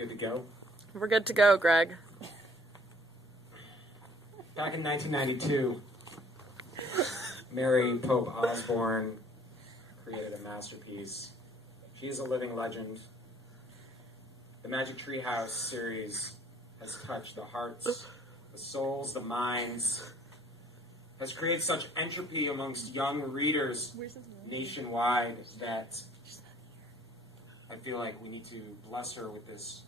Good to go? We're good to go, Greg. Back in 1992, Mary Pope Osborne created a masterpiece. She is a living legend. The Magic Treehouse series has touched the hearts, the souls, the minds, has created such entropy amongst young readers nationwide that I feel like we need to bless her with this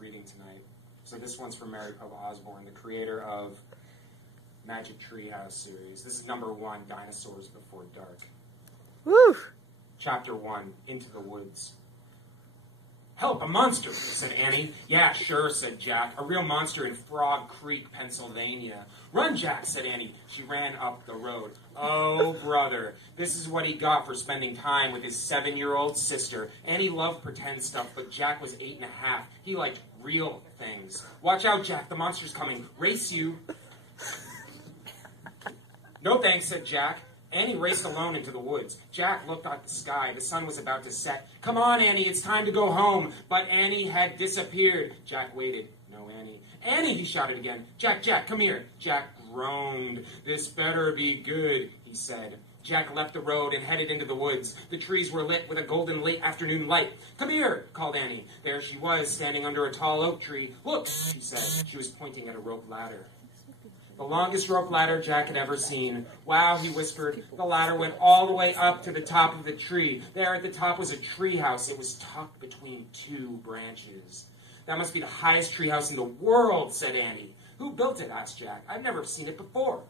reading tonight. So this one's from Mary Pope Osborne, the creator of Magic Treehouse series. This is number 1, Dinosaurs Before Dark. Woo! Chapter 1, Into the Woods. Help, a monster, said Annie. Yeah, sure, said Jack. A real monster in Frog Creek, Pennsylvania. Run, Jack, said Annie. She ran up the road. Oh, brother, this is what he got for spending time with his 7-year-old sister. Annie loved pretend stuff, but Jack was 8 and a half. He liked real things. Watch out, Jack, the monster's coming. Race you. No thanks, said Jack. Annie raced alone into the woods. Jack looked at the sky. The sun was about to set. Come on, Annie, it's time to go home. But Annie had disappeared. Jack waited. No Annie. Annie, he shouted again. Jack, come here. Jack groaned. This better be good, he said. Jack left the road and headed into the woods. The trees were lit with a golden late afternoon light. Come here, called Annie. There she was, standing under a tall oak tree. Look, she said. She was pointing at a rope ladder. The longest rope ladder Jack had ever seen. Wow, he whispered. The ladder went all the way up to the top of the tree. There at the top was a tree house. It was tucked between 2 branches. That must be the highest tree house in the world, said Annie. Who built it? Asked Jack. I've never seen it before.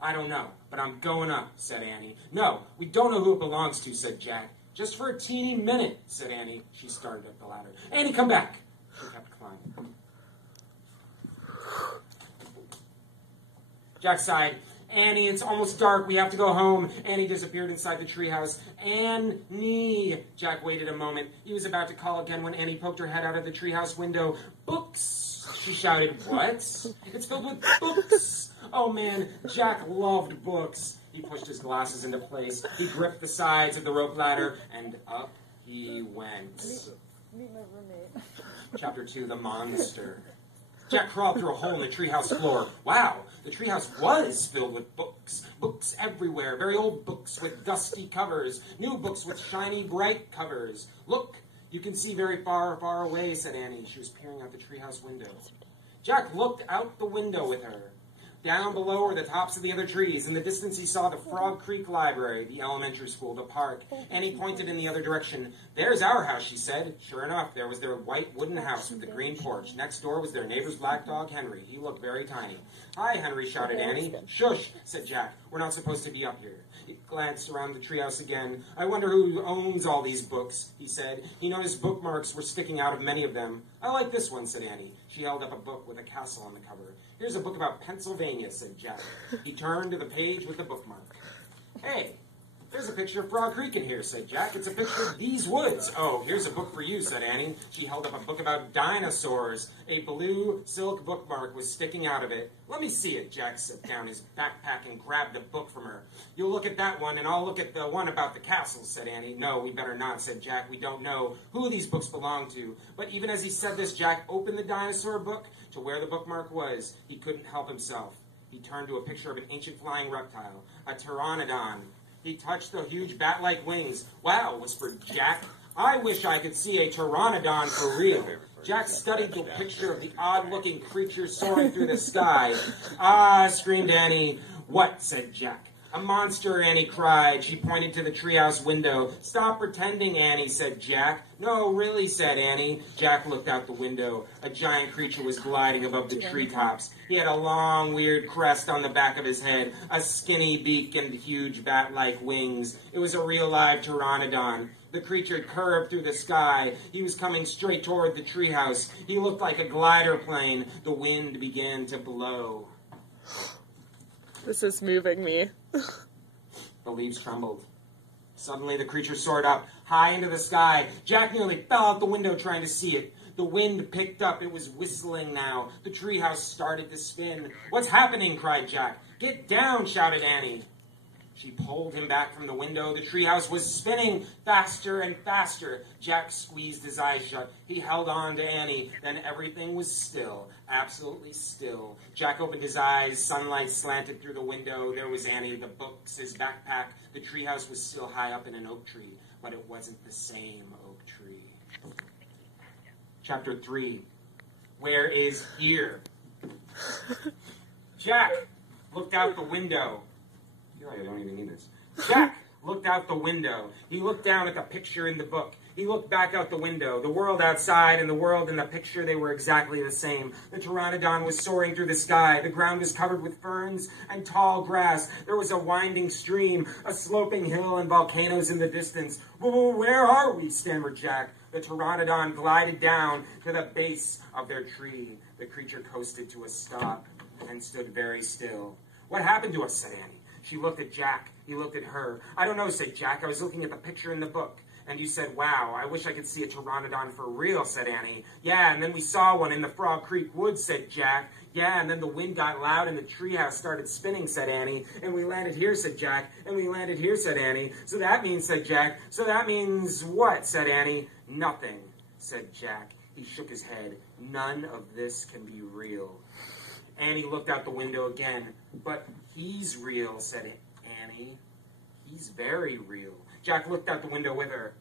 I don't know, but I'm going up, said Annie. No, we don't know who it belongs to, said Jack. Just for a teeny minute, said Annie. She started up the ladder. Annie, come back. She kept climbing. Jack sighed. Annie, it's almost dark. We have to go home. Annie disappeared inside the treehouse. Annie! Jack waited a moment. He was about to call again when Annie poked her head out of the treehouse window. Books! She shouted. What? It's filled with books! Oh, man, Jack loved books. He pushed his glasses into place. He gripped the sides of the rope ladder, and up he went. Meet my roommate. Chapter 2, The Monster. Jack crawled through a hole in the treehouse floor. Wow, the treehouse was filled with books. Books everywhere. Very old books with dusty covers. New books with shiny, bright covers. Look, you can see very far, far away, said Annie. She was peering out the treehouse window. Jack looked out the window with her. Down below were the tops of the other trees. In the distance, he saw the Frog Creek Library, the elementary school, the park. Annie pointed in the other direction. There's our house, she said. Sure enough, there was their white wooden house with the green porch. Next door was their neighbor's black dog, Henry. He looked very tiny. Hi, Henry, shouted Annie. Shush, said Jack. We're not supposed to be up here. He glanced around the treehouse again. I wonder who owns all these books, he said. He noticed bookmarks were sticking out of many of them. I like this one, said Annie. She held up a book with a castle on the cover. Here's a book about Pennsylvania, said Jack. He turned to the page with the bookmark. Hey, there's a picture of Frog Creek in here, said Jack. It's a picture of these woods. Oh, here's a book for you, said Annie. She held up a book about dinosaurs. A blue silk bookmark was sticking out of it. Let me see it. Jack set down his backpack and grabbed the book from her. You'll look at that one, and I'll look at the one about the castles, said Annie. No, we better not, said Jack. We don't know who these books belong to. But even as he said this, Jack opened the dinosaur book to where the bookmark was. He couldn't help himself. He turned to a picture of an ancient flying reptile, a pteranodon. He touched the huge bat-like wings. Wow, whispered Jack. I wish I could see a pteranodon for real. Jack studied the picture of the odd-looking creature soaring through the sky. Ah, screamed Annie. What? Said Jack. A monster, Annie cried. She pointed to the treehouse window. Stop pretending, Annie, said Jack. No, really, said Annie. Jack looked out the window. A giant creature was gliding above the treetops. He had a long, weird crest on the back of his head, a skinny beak, and huge bat-like wings. It was a real live pteranodon. The creature curved through the sky. He was coming straight toward the treehouse. He looked like a glider plane. The wind began to blow. This is moving me. The leaves trembled. Suddenly, the creature soared up, high into the sky. Jack nearly fell out the window trying to see it. The wind picked up. It was whistling now. The treehouse started to spin. What's happening? Cried Jack. Get down, shouted Annie. She pulled him back from the window. The treehouse was spinning faster and faster. Jack squeezed his eyes shut. He held on to Annie. Then everything was still, absolutely still. Jack opened his eyes. Sunlight slanted through the window. There was Annie, the books, his backpack. The treehouse was still high up in an oak tree, but it wasn't the same oak tree. Chapter 3. Where is here? Jack looked out the window. I don't even need this. Jack looked out the window. He looked down at the picture in the book. He looked back out the window. The world outside and the world in the picture, they were exactly the same. The pteranodon was soaring through the sky. The ground was covered with ferns and tall grass. There was a winding stream, a sloping hill, and volcanoes in the distance. Where are we? Stammered Jack. The pteranodon glided down to the base of their tree. The creature coasted to a stop and stood very still. What happened to us? Said Annie. She looked at Jack. He looked at her. I don't know, said Jack. I was looking at the picture in the book. And you said, wow, I wish I could see a pteranodon for real, said Annie. Yeah, and then we saw one in the Frog Creek woods, said Jack. Yeah, and then the wind got loud and the treehouse started spinning, said Annie. And we landed here, said Jack. And we landed here, said Annie. So that means, said Jack. So that means what, said Annie. Nothing, said Jack. He shook his head. None of this can be real. Annie looked out the window again. But he's real, said Annie. He's very real. Jack looked out the window with her.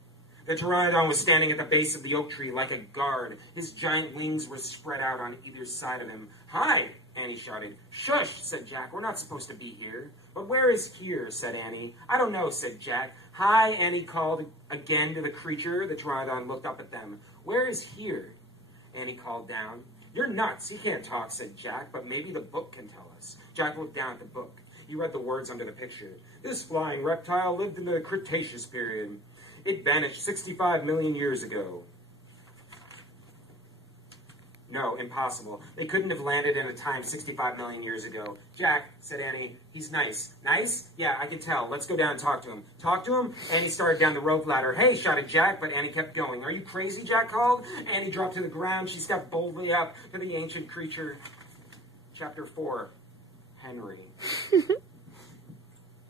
The pteranodon was standing at the base of the oak tree like a guard. His giant wings were spread out on either side of him. Hi, Annie shouted. Shush, said Jack. We're not supposed to be here. But where is here, said Annie. I don't know, said Jack. Hi, Annie called again to the creature. The pteranodon looked up at them. Where is here? Annie called down. You're nuts. He can't talk, said Jack, but maybe the book can tell us. Jack looked down at the book. He read the words under the picture. This flying reptile lived in the Cretaceous period. It vanished 65 million years ago. No, impossible. They couldn't have landed in a time 65 million years ago. Jack, said Annie, he's nice. Nice? Yeah, I can tell. Let's go down and talk to him. Talk to him? Annie started down the rope ladder. Hey, shouted Jack, but Annie kept going. Are you crazy, Jack called. Annie dropped to the ground. She stepped boldly up to the ancient creature. Chapter 4. Henry.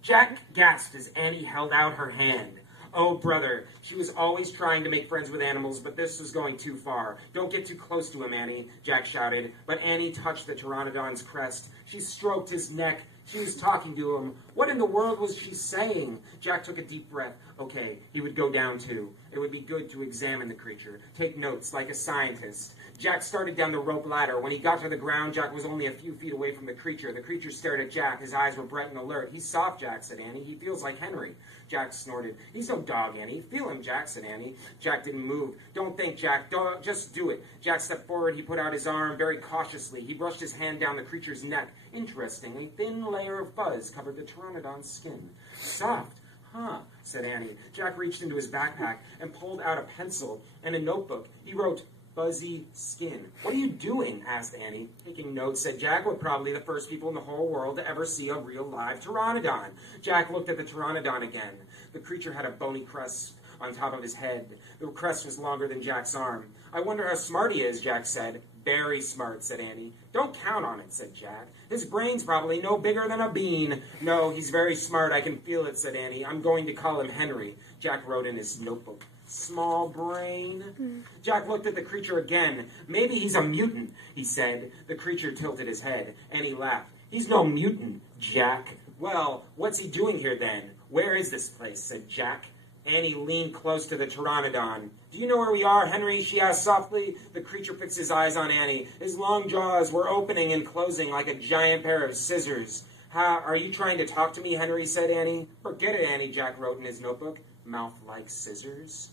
Jack gasped as Annie held out her hand. Oh, brother, she was always trying to make friends with animals, but this was going too far. Don't get too close to him, Annie, Jack shouted. But Annie touched the pteranodon's crest. She stroked his neck. She was talking to him. What in the world was she saying? Jack took a deep breath. Okay, he would go down too. It would be good to examine the creature, take notes like a scientist. Jack started down the rope ladder. When he got to the ground, Jack was only a few feet away from the creature. The creature stared at Jack. His eyes were bright and alert. He's soft, Jack, said Annie. He feels like Henry. Jack snorted. He's no dog, Annie. Feel him, Jack, said Annie. Jack didn't move. Don't think, Jack. Just do it. Jack stepped forward. He put out his arm very cautiously. He brushed his hand down the creature's neck. Interestingly, a thin layer of fuzz covered the pteranodon's skin. Soft. Huh, said Annie. Jack reached into his backpack and pulled out a pencil and a notebook. He wrote, fuzzy skin. What are you doing? Asked Annie. Taking notes, said Jack. We're probably the first people in the whole world to ever see a real live pteranodon. Jack looked at the pteranodon again. The creature had a bony crest on top of his head. The crest was longer than Jack's arm. I wonder how smart he is, Jack said. Very smart, said Annie. Don't count on it, said Jack. His brain's probably no bigger than a bean. No, he's very smart. I can feel it, said Annie. I'm going to call him Henry. Jack wrote in his notebook. Small brain. Jack looked at the creature again. Maybe he's a mutant, he said. The creature tilted his head, and he laughed. He's no mutant, Jack. Well, what's he doing here then? Where is this place? Said Jack. Annie leaned close to the pteranodon. Do you know where we are, Henry? She asked softly. The creature fixed his eyes on Annie. His long jaws were opening and closing like a giant pair of scissors. Are you trying to talk to me, Henry? Said Annie. Forget it, Annie, Jack wrote in his notebook. Mouth like scissors.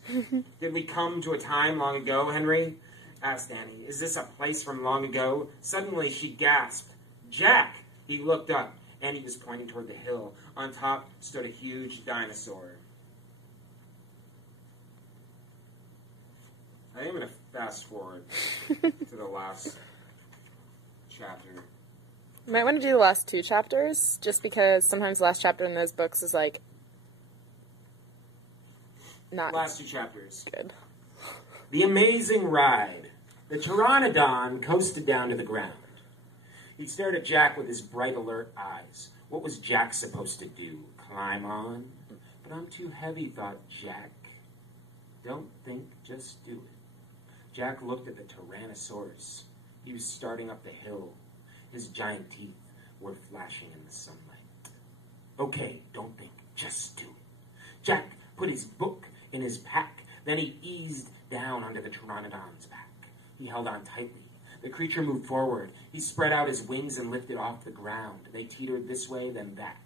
Did we come to a time long ago, Henry? Asked Annie. Is this a place from long ago? Suddenly she gasped. Jack! He looked up. Annie was pointing toward the hill. On top stood a huge dinosaur. I am going to fast forward to the last chapter. You might want to do the last 2 chapters, just because sometimes the last chapter in those books is like not last 2 chapters. Good. The amazing ride. The pteranodon coasted down to the ground. He stared at Jack with his bright, alert eyes. What was Jack supposed to do? climb on. But I'm too heavy, thought Jack. Don't think, just do it. Jack looked at the Tyrannosaurus. He was starting up the hill. His giant teeth were flashing in the sunlight. Okay, don't think, just do it. Jack put his book in his pack. Then he eased down onto the Pteranodon's back. He held on tightly. The creature moved forward. He spread out his wings and lifted off the ground. They teetered this way, then that.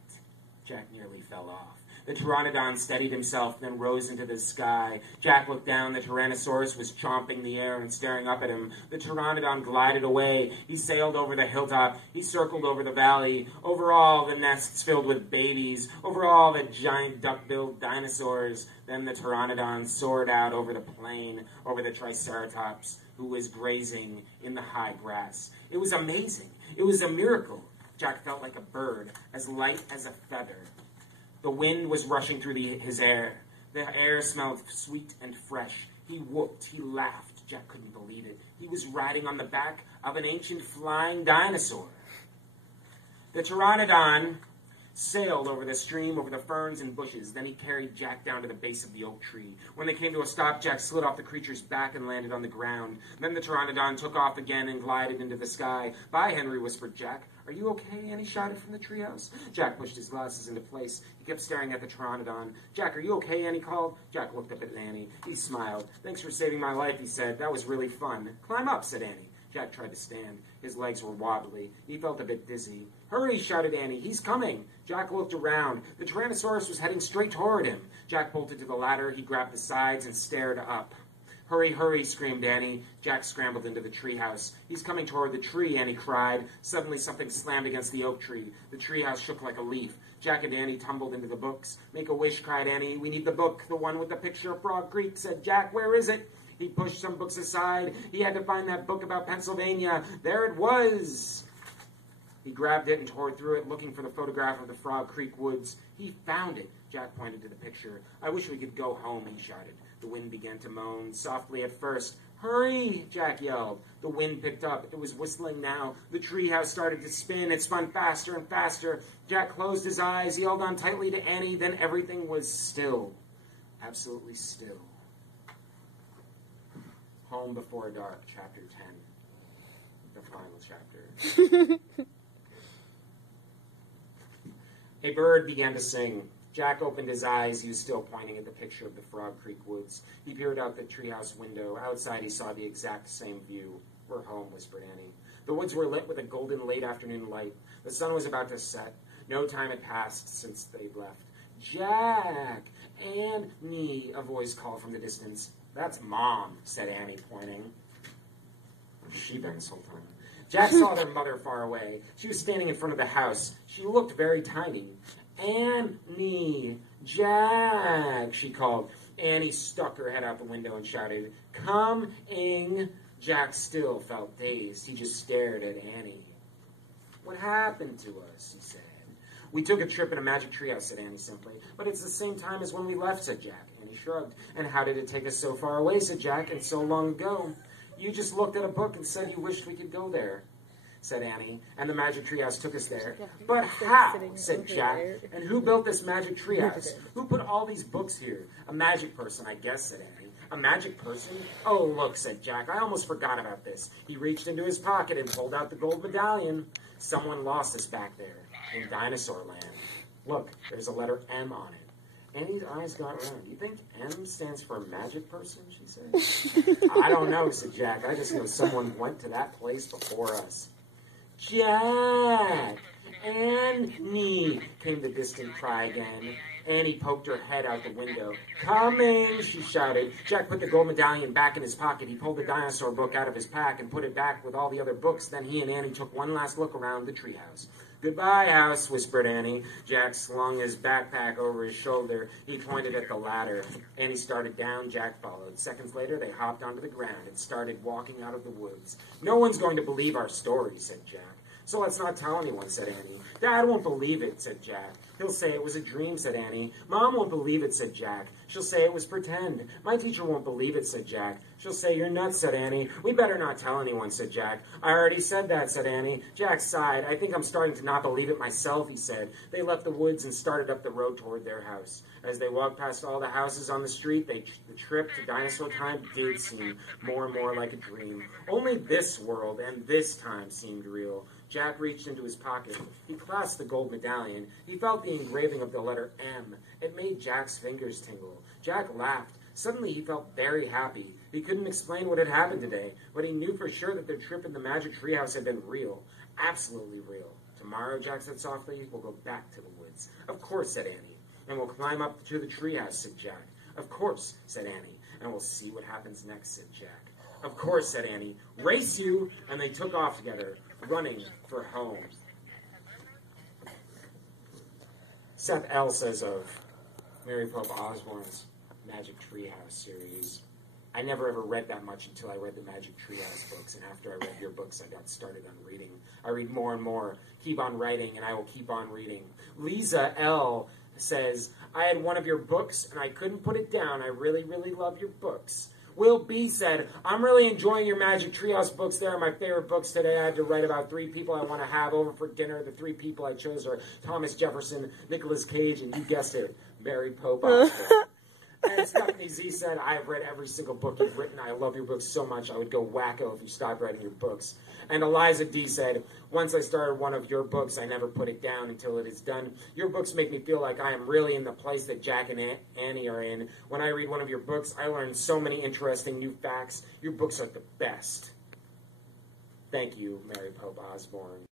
Jack nearly fell off. The Pteranodon steadied himself, then rose into the sky. Jack looked down. The Tyrannosaurus was chomping the air and staring up at him. The Pteranodon glided away. He sailed over the hilltop. He circled over the valley. Over all the nests filled with babies. Over all the giant duck-billed dinosaurs. Then the Pteranodon soared out over the plain, over the Triceratops, who was grazing in the high grass. It was amazing. It was a miracle. Jack felt like a bird, as light as a feather. The wind was rushing through his air. The air smelled sweet and fresh. He whooped. He laughed. Jack couldn't believe it. He was riding on the back of an ancient flying dinosaur. The Pteranodon sailed over the stream, over the ferns and bushes. Then he carried Jack down to the base of the oak tree. When they came to a stop, Jack slid off the creature's back and landed on the ground. Then the Pteranodon took off again and glided into the sky. "Bye, Henry," whispered Jack. "Are you okay?" Annie shouted from the treehouse. Jack pushed his glasses into place. He kept staring at the Pteranodon. "Jack, are you okay?" Annie called. Jack looked up at Annie. He smiled. "Thanks for saving my life," he said. "That was really fun." "Climb up," said Annie. Jack tried to stand. His legs were wobbly. He felt a bit dizzy. "Hurry," shouted Annie. "He's coming." Jack looked around. The Tyrannosaurus was heading straight toward him. Jack bolted to the ladder. He grabbed the sides and stared up. "Hurry, hurry," screamed Annie. Jack scrambled into the treehouse. "He's coming toward the tree," Annie cried. Suddenly something slammed against the oak tree. The treehouse shook like a leaf. Jack and Annie tumbled into the books. "Make a wish," cried Annie. "We need the book, the one with the picture of Frog Creek," said Jack. "Where is it?" He pushed some books aside. He had to find that book about Pennsylvania. There it was. He grabbed it and tore through it, looking for the photograph of the Frog Creek woods. He found it. Jack pointed to the picture. "I wish we could go home," he shouted. The wind began to moan, softly at first. "Hurry!" Jack yelled. The wind picked up. It was whistling now. The treehouse started to spin. It spun faster and faster. Jack closed his eyes. He held on tightly to Annie. Then everything was still. Absolutely still. Home Before Dark, Chapter 10. The final chapter. A bird began to sing. Jack opened his eyes. He was still pointing at the picture of the Frog Creek woods. He peered out the treehouse window. Outside, he saw the exact same view. "We're home," whispered Annie. The woods were lit with a golden late afternoon light. The sun was about to set. No time had passed since they'd left. "Jack! Annie!" a voice called from the distance. "That's Mom," said Annie, pointing. Where's she been this whole time? Jack saw their mother far away. She was standing in front of the house. She looked very tiny. "Annie! Jack!" she called. Annie stuck her head out the window and shouted, "Coming!" Jack still felt dazed. He just stared at Annie. "What happened to us?" he said. "We took a trip in a magic treehouse," said Annie simply. "But it's the same time as when we left," said Jack. Annie shrugged. "And how did it take us so far away?" said Jack. "And so long ago." "You just looked at a book and said you wished we could go there," said Annie. "And the magic treehouse took us there." "But how?" said Jack. "And who built this magic treehouse? Who put all these books here?" "A magic person, I guess," said Annie. "A magic person? Oh, look," said Jack. "I almost forgot about this." He reached into his pocket and pulled out the gold medallion. "Someone lost us back there in Dinosaur Land. Look, there's a letter M on it." Annie's eyes got round. "You think M stands for magic person?" she said. "I don't know," said Jack. "I just know someone went to that place before us." "Jack! Annie!" came the distant cry again. Annie poked her head out the window. "Coming!" she shouted. Jack put the gold medallion back in his pocket. He pulled the dinosaur book out of his pack and put it back with all the other books. Then he and Annie took one last look around the treehouse. "Goodbye, house," whispered Annie. Jack slung his backpack over his shoulder. He pointed at the ladder. Annie started down. Jack followed. Seconds later, they hopped onto the ground and started walking out of the woods. "No one's going to believe our story," said Jack. "So let's not tell anyone," said Annie. "Dad won't believe it," said Jack. He'll say it was a dream, said Annie. Mom won't believe it, said Jack. She'll say it was pretend. My teacher won't believe it, said Jack. She'll say you're nuts, said Annie. We better not tell anyone, said Jack. I already said that, said Annie. Jack sighed. I think I'm starting to not believe it myself, he said. They left the woods and started up the road toward their house. As they walked past all the houses on the street, the trip to Dinosaur Time did seem more and more like a dream. Only this world and this time seemed real. Jack reached into his pocket. He clasped the gold medallion. He felt the engraving of the letter M. It made Jack's fingers tingle. Jack laughed. Suddenly he felt very happy. He couldn't explain what had happened today, but he knew for sure that their trip in the magic treehouse had been real. Absolutely real. Tomorrow, Jack said softly, we'll go back to the woods. Of course, said Annie. And we'll climb up to the treehouse, said Jack. Of course, said Annie. And we'll see what happens next, said Jack. Of course, said Annie. Race you! And they took off together, running for home. Seth L. says of Mary Pope Osborne's Magic Treehouse series, I never ever read that much until I read the Magic Treehouse books, and after I read your books, I got started on reading. I read more and more. Keep on writing, and I will keep on reading. Lisa L. says, I had one of your books, and I couldn't put it down. I really, really love your books. Will B. said, I'm really enjoying your Magic Treehouse books. They are my favorite books today. I had to write about 3 people I want to have over for dinner. The 3 people I chose are Thomas Jefferson, Nicolas Cage, and you guessed it, Mary Pope Osborne. And Stephanie Z said, I have read every single book you've written. I love your books so much. I would go wacko if you stopped writing your books. And Eliza D said, once I started one of your books, I never put it down until it is done. Your books make me feel like I am really in the place that Jack and Annie are in. When I read one of your books, I learn so many interesting new facts. Your books are the best. Thank you, Mary Pope Osborne.